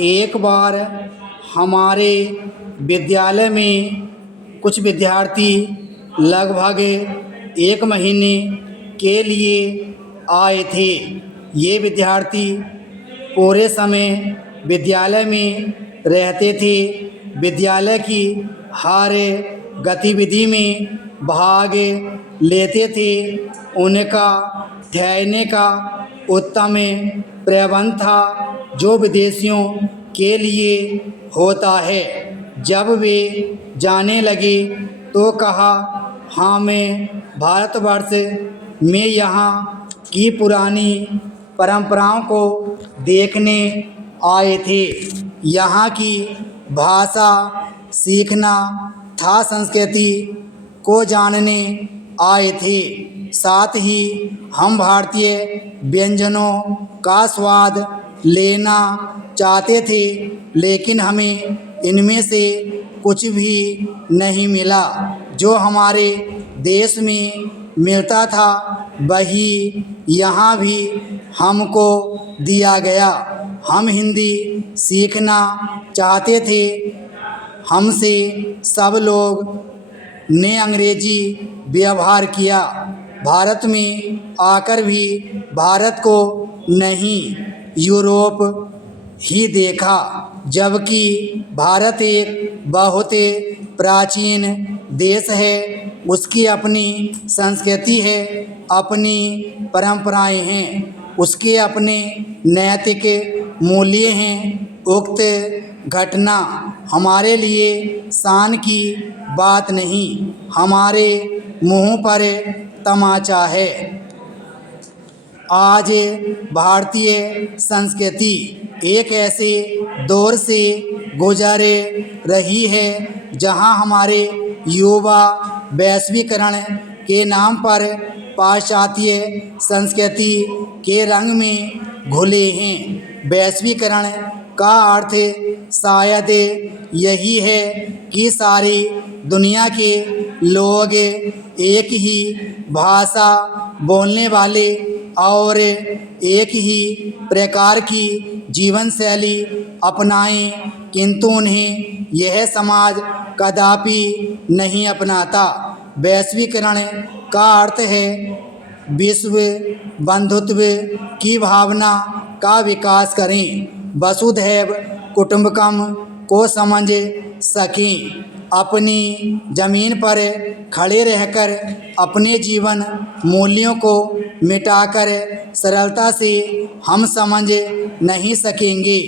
एक बार हमारे विद्यालय में कुछ विद्यार्थी लगभग 1 महीने के लिए आए थे। ये विद्यार्थी पूरे समय विद्यालय में रहते थे। विद्यालय की हर गतिविधि में भाग लेते थे। उनका ठहरने का उत्तम प्रबंध था, जो विदेशियों के लिए होता है। जब वे जाने लगे तो कहा, हम भारतवर्ष में यहाँ की पुरानी परंपराओं को देखने आए थे। यहाँ की भाषा सीखना था, संस्कृति को जानने आए थे। साथ ही हम भारतीय व्यंजनों का स्वाद लेना चाहते थे, लेकिन हमें इनमें से कुछ भी नहीं मिला। जो हमारे देश में मिलता था वही यहाँ भी हमको दिया गया। हम हिंदी सीखना चाहते थे। हमसे सब लोग ने अंग्रेजी व्यवहार किया। भारत में आकर भी भारत को नहीं, यूरोप ही देखा, जबकि भारत एक बहुत प्राचीन देश है। उसकी अपनी संस्कृति है, अपनी परंपराएं हैं, उसके अपने नैतिक मूल्य हैं। उक्त घटना हमारे लिए शान की बात नहीं, हमारे मुंह पर तमाचा है। आज भारतीय संस्कृति एक ऐसे दौर से गुजर रही है जहां हमारे युवा वैश्वीकरण के नाम पर पाश्चात्य संस्कृति के रंग में घुले हैं। वैश्वीकरण का अर्थ शायद यही है कि सारी दुनिया के लोग एक ही भाषा बोलने वाले और एक ही प्रकार की जीवन शैली अपनाएं, किंतु उन्हें यह समाज कदापि नहीं अपनाता। वैश्वीकरण का अर्थ है विश्व बंधुत्व की भावना का विकास करें, वसुधैव कुटुंबकम को समझ सकें। अपनी ज़मीन पर खड़े रहकर अपने जीवन मूल्यों को मिटाकर सरलता से हम समझ नहीं सकेंगे।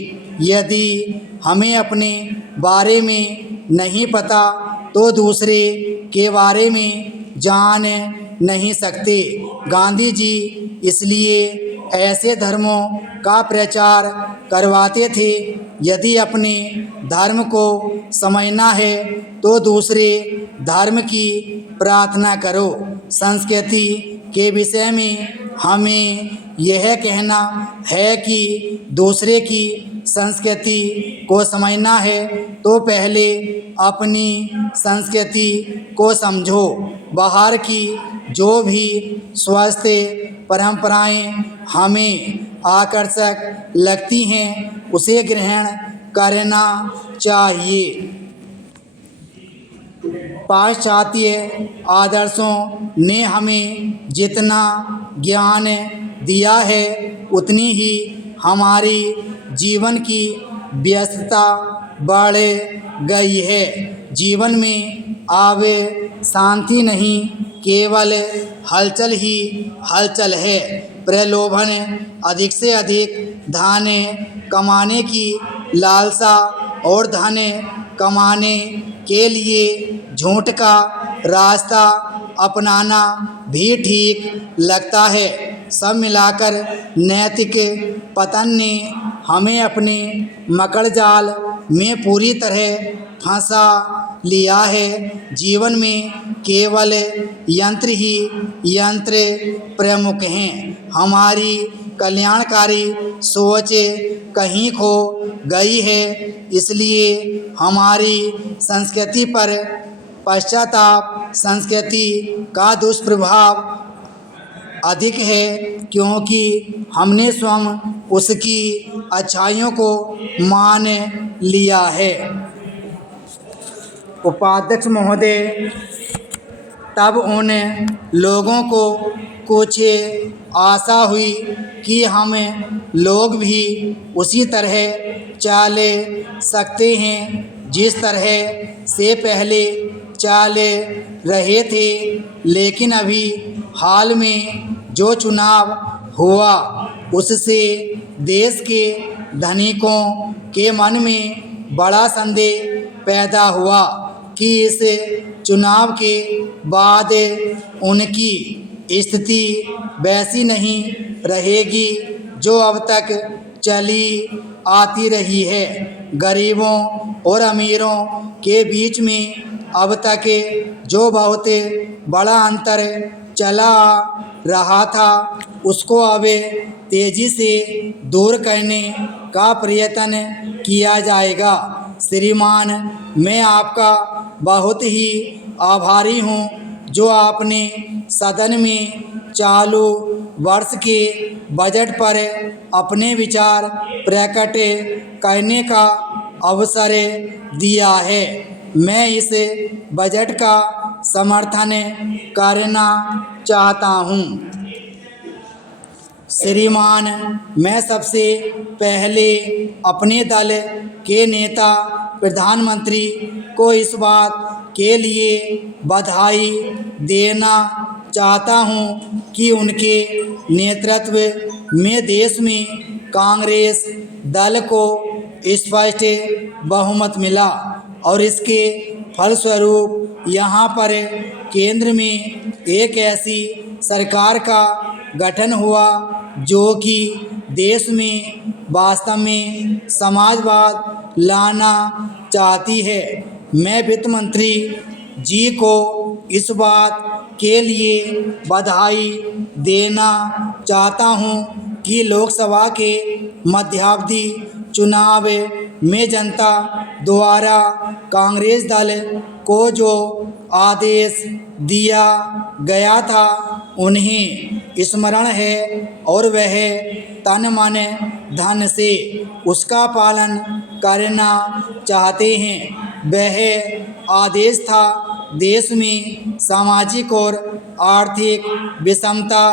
यदि हमें अपने बारे में नहीं पता तो दूसरे के बारे में जान नहीं सकते। गांधी जी इसलिए ऐसे धर्मों का प्रचार करवाते थे। यदि अपने धर्म को समझना है तो दूसरे धर्म की प्रार्थना करो। संस्कृति के विषय में हमें यह कहना है कि दूसरे की संस्कृति को समझना है तो पहले अपनी संस्कृति को समझो। बाहर की जो भी स्वस्थ परंपराएं हमें आकर्षक लगती हैं उसे ग्रहण करना चाहिए। पाश्चात्य आदर्शों ने हमें जितना ज्ञान दिया है उतनी ही हमारी जीवन की व्यस्तता बढ़ गई है। जीवन में अब शांति नहीं, केवल हलचल ही हलचल है। प्रलोभन, अधिक से अधिक धन कमाने की लालसा और धन कमाने के लिए झूठ का रास्ता अपनाना भी ठीक लगता है। सब मिलाकर नैतिक पतन ने हमें अपने मकड़जाल में पूरी तरह फंसा लिया है। जीवन में केवल यंत्र ही यंत्र प्रमुख हैं। हमारी कल्याणकारी सोच कहीं खो गई है। इसलिए हमारी संस्कृति पर पश्चाताप संस्कृति का दुष्प्रभाव अधिक है, क्योंकि हमने स्वयं उसकी अच्छाइयों को मान लिया है। उपाध्यक्ष महोदय, तब उन लोगों को कुछ आशा हुई कि हम लोग भी उसी तरह चल सकते हैं जिस तरह से पहले चल रहे थे। लेकिन अभी हाल में जो चुनाव हुआ उससे देश के धनिकों के मन में बड़ा संदेह पैदा हुआ कि इस चुनाव के बाद उनकी स्थिति वैसी नहीं रहेगी जो अब तक चली आती रही है। गरीबों और अमीरों के बीच में अब तक जो बहुत बड़ा अंतर चला आ रहा था उसको अब तेज़ी से दूर करने का प्रयत्न किया जाएगा। श्रीमान, मैं आपका बहुत ही आभारी हूँ जो आपने सदन में चालू वर्ष के बजट पर अपने विचार प्रकट करने का अवसर दिया है। मैं इस बजट का समर्थन करना चाहता हूँ। श्रीमान, मैं सबसे पहले अपने दल के नेता प्रधानमंत्री को इस बात के लिए बधाई देना चाहता हूं कि उनके नेतृत्व में देश में कांग्रेस दल को स्पष्ट बहुमत मिला और इसके फलस्वरूप यहाँ पर केंद्र में एक ऐसी सरकार का गठन हुआ जो कि देश में वास्तव में समाजवाद लाना चाहती है। मैं वित्त मंत्री जी को इस बात के लिए बधाई देना चाहता हूं कि लोकसभा के मध्यावधि चुनाव में जनता द्वारा कांग्रेस दल को जो आदेश दिया गया था उन्हें स्मरण है और वह तन मन धन से उसका पालन करना चाहते हैं। वह आदेश था देश में सामाजिक और आर्थिक विषमता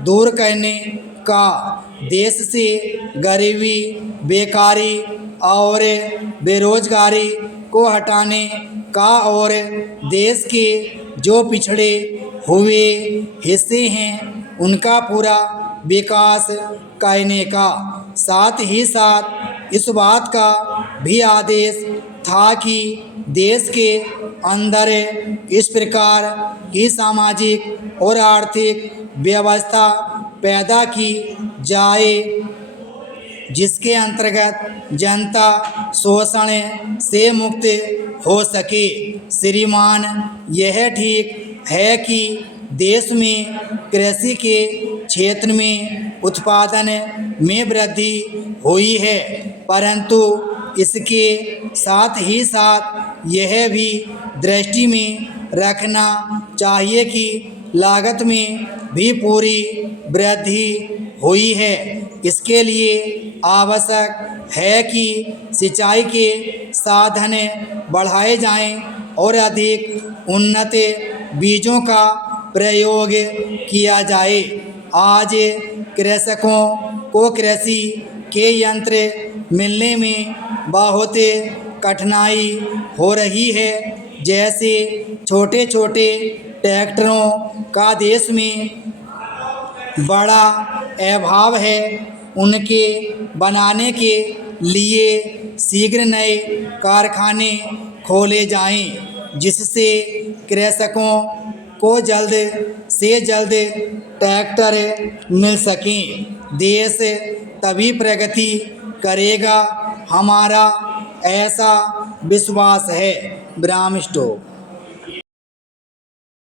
दूर करने का, देश से गरीबी, बेकारी और बेरोजगारी को हटाने का और देश के जो पिछड़े हुए हिस्से हैं उनका पूरा विकास करने का। साथ ही साथ इस बात का भी आदेश था कि देश के अंदर इस प्रकार की सामाजिक और आर्थिक व्यवस्था पैदा की जाए जिसके अंतर्गत जनता शोषण से मुक्त हो सके। श्रीमान, यह ठीक है कि देश में कृषि के क्षेत्र में उत्पादन में वृद्धि हुई है, परंतु इसके साथ ही साथ यह भी दृष्टि में रखना चाहिए कि लागत में भी पूरी वृद्धि हुई है। इसके लिए आवश्यक है कि सिंचाई के साधन बढ़ाए जाएं और अधिक उन्नत बीजों का प्रयोग किया जाए। आज कृषकों को कृषि के यंत्र मिलने में बहुत कठिनाई हो रही है। जैसे छोटे छोटे ट्रैक्टरों का देश में बड़ा अभाव है। उनके बनाने के लिए शीघ्र नए कारखाने खोले जाएं, जिससे कृषकों को जल्द से जल्द ट्रैक्टर मिल सकें। देश तभी प्रगति करेगा, हमारा ऐसा विश्वास है। ब्राह्म स्टॉप।